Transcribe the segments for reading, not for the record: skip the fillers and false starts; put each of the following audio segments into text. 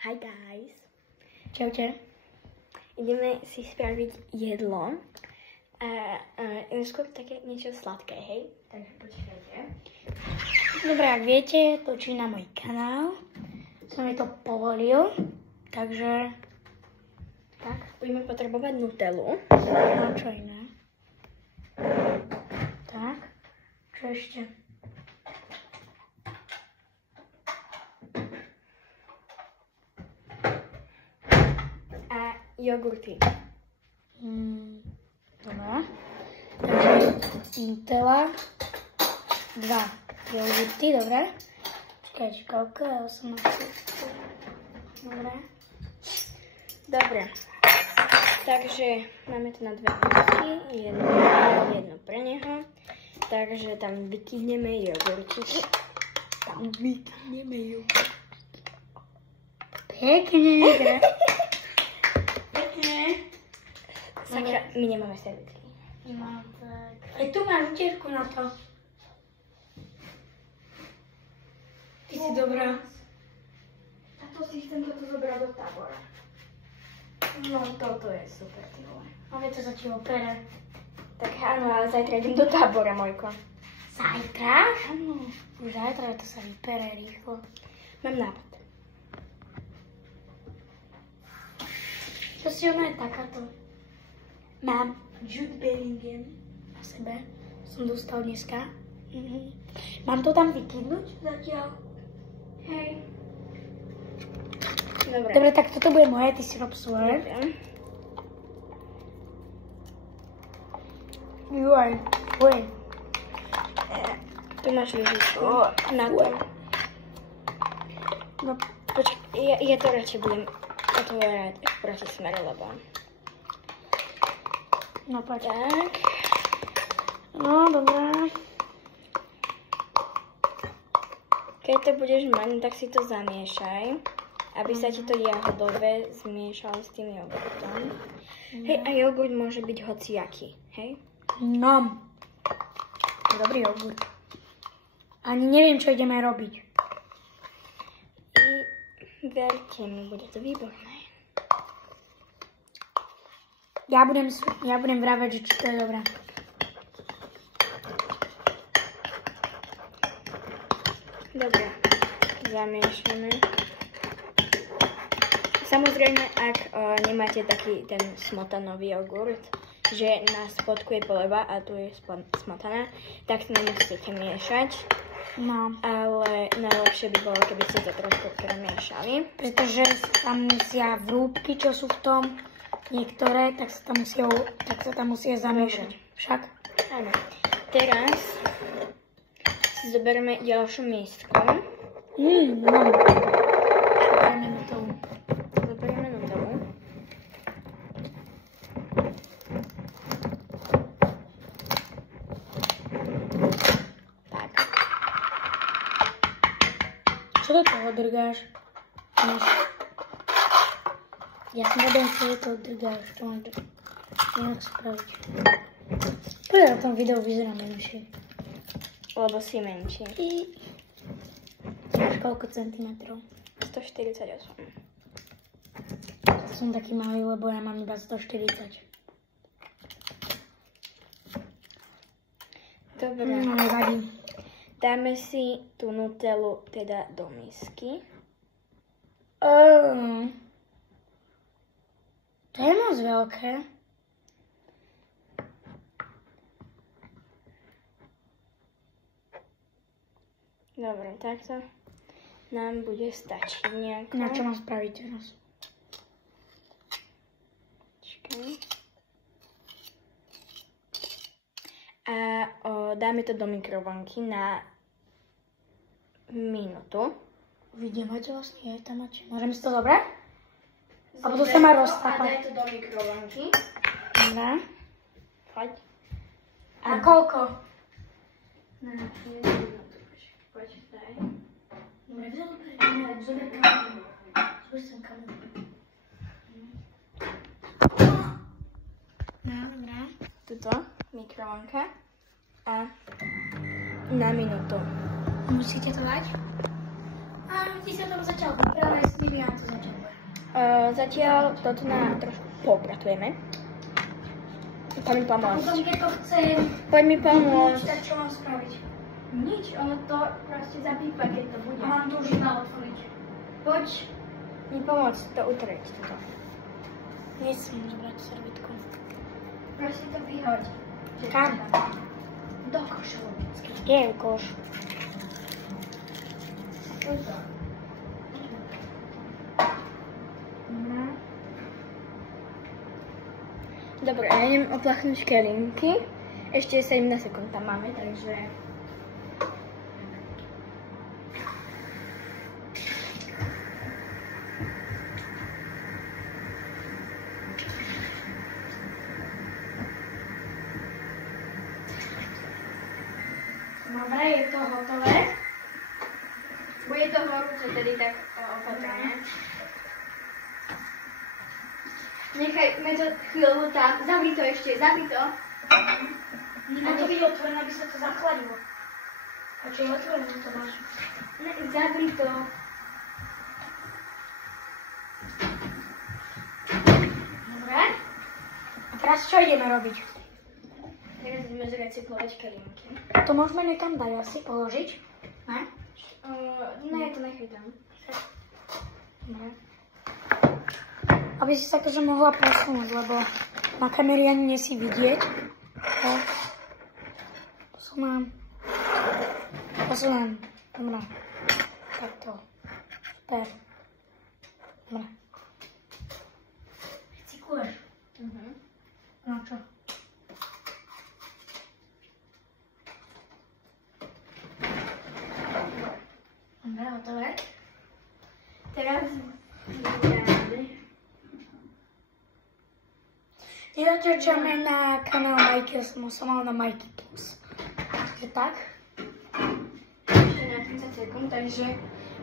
Hi guys. Čaute. Ideme si spraviť jedlo. Skôr také niečo sladké, hej? Takže počkajte. Dobre, ak viete, točí na môj kanál. Som mi to povolil, takže... Tak, budeme potrebovať Nutellu. No, čo iné. Tak, čo ešte? A jogurty. Dobre. Takže Nutella, 2 jogurty, dobre. Počkajte, koľko? Ja som asi... Dobre. Dobre. Takže máme tu na 2 misky, jedno pre neho. Takže tam vykývneme jogurtiky. Pekne, Pekne. Sakra, my nemáme servitky. Mám tak. Aj tu máš utierku na to. Ty si dobrá. A to si chcem toto zobrať do tábora. No, toto je super, ty vole. Máme to za ti opere. Tak áno, ale zajtra idem do tábora, Mojko. Zajtra? Áno. Už zajtra to sa vypere rýchlo. Mám nápad. Čo si ona je takáto? Mám Jude Bellingham na sebe. Som dostal dneska. Mám to tam vykydnúť zatiaľ? Hej. Dobre. Dobre, tak toto bude moje, ty si rob svoje. Juaj, uj. Tu máš lyžičku na to. No, Počkaj, ja to radšej budem otvárať v proti smeru, lebo... no poď. Tak. No, dobré. Keď to budeš mať, tak si to zamiešaj, aby sa ti to jahodové zmiešalo s tým jogurtom. Hej, a jogurt môže byť hociaký, hej? No. Dobrý jogurt. Ani neviem, čo ideme robiť. Verte mi, bude to výborné. Ja budem vraveť, že čo to je dobré. Dobre, zamiešame. Samozrejme, ak nemáte taký ten smotanový jogurt, že na spodku je poleva a tu je smotaná, tak to nemusíte miešať. No. Ale najlepšie by bolo, keby ste to trošku premiešali. Pretože tam musia vrúbky, čo sú v tom, niektoré, tak sa tam musia zamiešať. Však? Áno. Teraz si zoberieme ďalšiu misku. No. Zoberieme Nutellu. Zoberieme Nutellu. Tak. Čo do toho drgáš? Ja si nebudem, čo do toho drgáš. To mám inak spraviť. Poďa na tom videu vyzerá menšie. Lebo si menší. Máš koľko centimetrov? 148. To som taký malý, lebo ja mám iba 140. Dobre. No, nevadí. Dáme si tú Nutellu teda do misky. To je moc veľké. Dobre, takto nám bude stačiť nejako. Na čo mám spraviť teraz? Počkaj. A dáme to do mikrovlnky na minútu. Vidíme, čo vlastne je tam. Môžeme si to zobrať? A potom sa má roztápať. A daj to do mikrovlnky. Dobre. Poď. A koľko? Na 1 minútu. Poď, daj. Dobre, zober kameru. Zober sem kameru. No, dobre. Tuto, mikrovlnka. A na minútu. Musíte to dať? A ty sa tam začal vyprávať, s nimi ja to začal. Zatiaľ toto trošku popratujeme. Poď mi pomôcť. Potom, keď to chcem, Poď mi pomôcť. tak čo mám spraviť? Nič, ono to proste zapípa, keď to bude. Mám to už iba otvoriť. Poď mi pomôcť to utrieť toto. Nesmiem zobrať servítku. Proste to vyhoď. Kam? Do koša logicky. Kde je koš? Tuto. Dobre, ja idem oplachnúť kelinky. Ešte 17 sekúnd tam máme, takže... Dobre, je to hotové. Bude to horúce, tedy tak opatrne. Nechajme to chvíľu tam. Zavri to ešte, zavri to. Nemá to byť otvorené, aby sa to zachladilo. A čo je otvorené, to máš? Ne, zavri to. Dobre. A teraz čo ideme robiť? Teraz ideme zrecyklovať kelinky. To môžeme niekam dať asi položiť? Ne? Ne, to nechaj tam. Dobre. Aby si sa akože mohla presunúť, lebo na kamere ani nesi vidieť. Posunám. Dobre. Takto. Super. Dobre. Recykluješ. No čo? Dobre, hotové. Teraz Nezačačame na kanál Majky, som mal na Majky Plus. Takže tak. ešte na 30 sekúnd, takže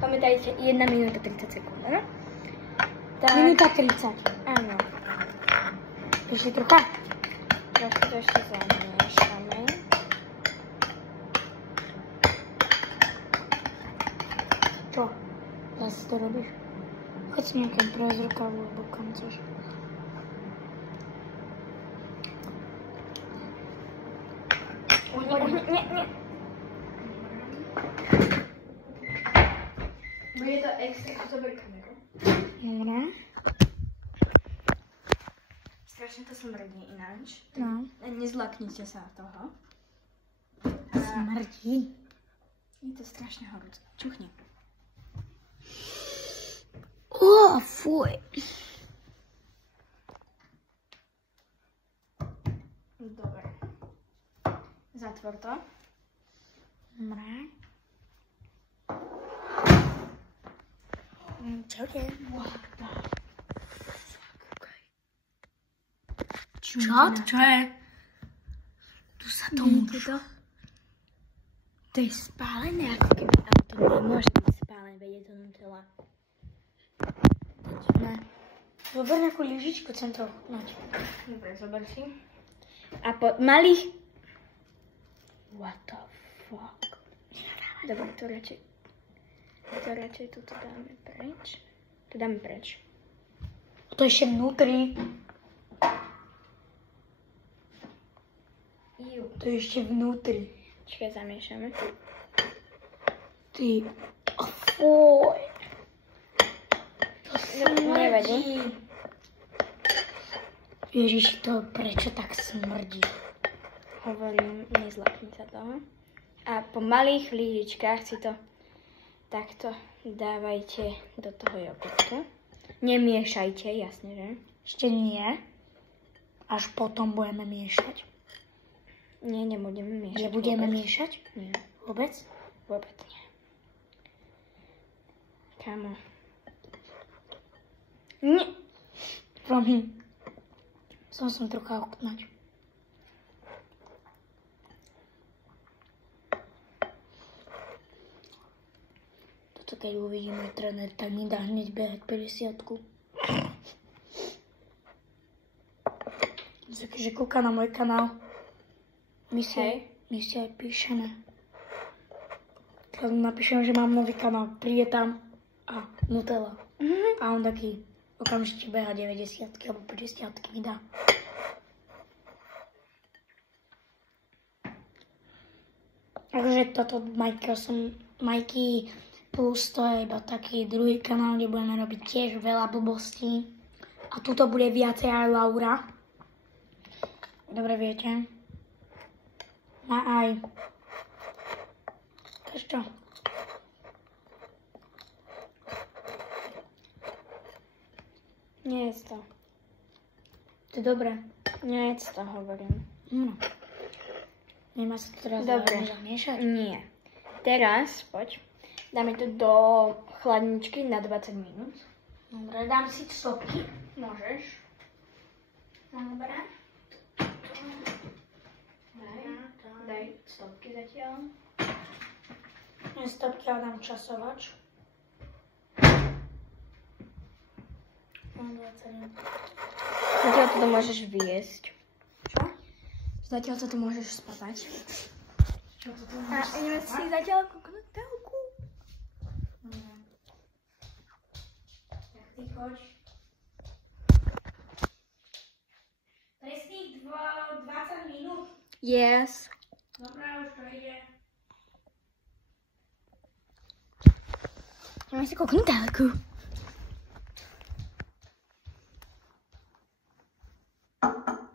pamätajte 1 minúta 30 sekúnd, ne? Tak, Minúta 30. áno. Ešte trocha. Trošku to ešte zamiešame. Čo? Zase to robíš? Choď si nejakým prezrkadlo, alebo kam chceš. Nie. Bude to extra, zober kameru. Dobre. Strašne to smrdí ináč. No. Nezlaknite sa toho. Smrdí. Je to strašne horúce. Čuchni. Fuj. Dobre. Zatvor to. Dobre. Čaute. Čo je? Tu sa tomu... To je spálené, ako keby, ale to nemôže byť spálené, veď je to Nutella. Ne. Zober nejakú lyžičku, chcem to ochutnať. Dobre, zober si. A po malých... What the fuck? Dobre, to radšej toto dáme preč. To dáme preč. To ešte vnútri. To je ešte vnútri. Čakaj, zamiešame. Ty. Fuj. Nevadí. Ježiš, to prečo tak smrdí? Hovorím, nezlakni sa toho. A po malých lyžičkách si to takto dávajte do toho jogurtu. Nemiešajte, jasne, že? Ešte nie. Až potom budeme miešať. Nie, nebudeme miešať. Nebudeme vôbec. miešať? Nie, Vôbec? vôbec nie. Kamo. Nie. Promiň. Som trocha ochutnať. Toto keď uvidíme tréner, tak mi dá hneď behať 50-ku. Takže kúka na môj kanál. My si aj píšeme. Keď napíšem, že mám nový kanál, príde tam a Nutella. A on taký, okamžite beha 90 alebo 50 mi dá. Takže toto Majky Plus, to je iba taký druhý kanál, kde budeme robiť tiež veľa blbostí. A tuto bude viacej aj Laura. Dobre viete. Má aj... Čo? Nie je to. To je dobré. Nie je to, hovorím. No. Nemá sa to teraz Dobre. zamiešať? Nie. Teraz, poď. Dáme to do chladničky na 20 minút. Dobre, dám si sopky. Môžeš. Dobre. Daj stopky zatiaľ. Nie stopky, ale dám časovač. 20 minút. Zatiaľ toto môžeš vyjesť. Čo? Zatiaľ toto môžeš spávať. Čo toto A máš ideme si zatiaľ kúknúť telku. Tak ty choď. Presných 20 minút. Yes. Dobre, už to ide. Ideme si kúknúť telku.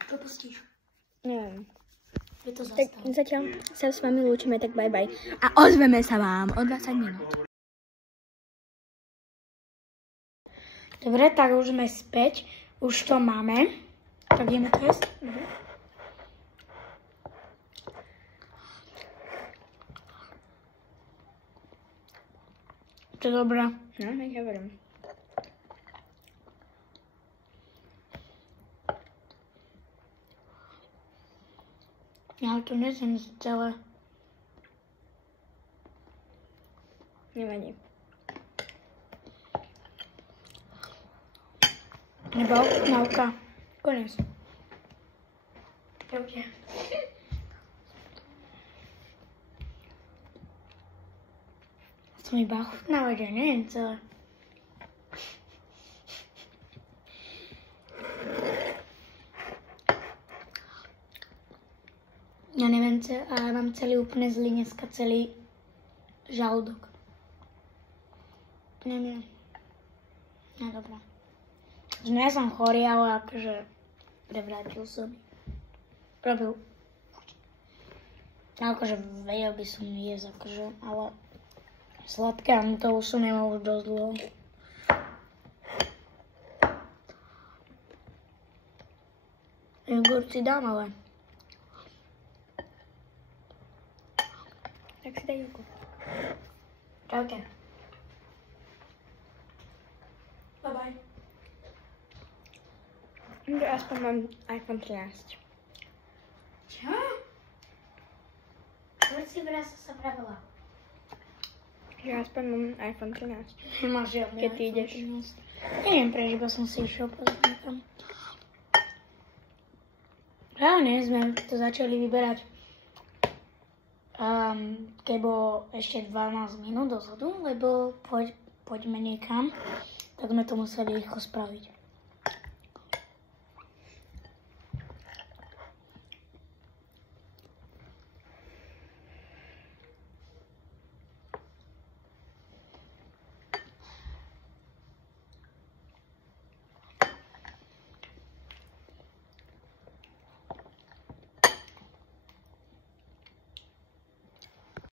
Čo pustíš? Neviem. Je to Tak zastav. zatiaľ sa s vami lúčime, tak bye bye. A ozveme sa vám o 20 minút. Dobre, tak už sme späť. Už to máme. Tak ideme to jesť? To je dobré. No, nech hovorím. Ja to nezjem celé. Nevadí. Nebo nauka. Konec. Dobre. Som iba chutnala, že neviem celé. Ja neviem, a mám celý úplne zlý dneska, celý žalúdok. Neviem. No dobré. Ja som chorý, ale akože prevrátil som. Robil. Akože vedel by som jesť, akože, ale sladké a to už som nemal už dosť dlho. Jogurt si dám, ale Tak si daj jogurt. čaute. Bye bye. Aspoň mám iPhone 13. Čo? Poď si raz sa pravila. Že aspoň mám iPhone 13. Nemáš žiadny Keď ty iPhone ideš. 13. Neviem, prečo iba som si išiel pozrieť niekam. Reálne sme to začali vyberať keď bolo ešte 12 minút dozadu, lebo poďme niekam, tak sme to museli rýchlo spraviť.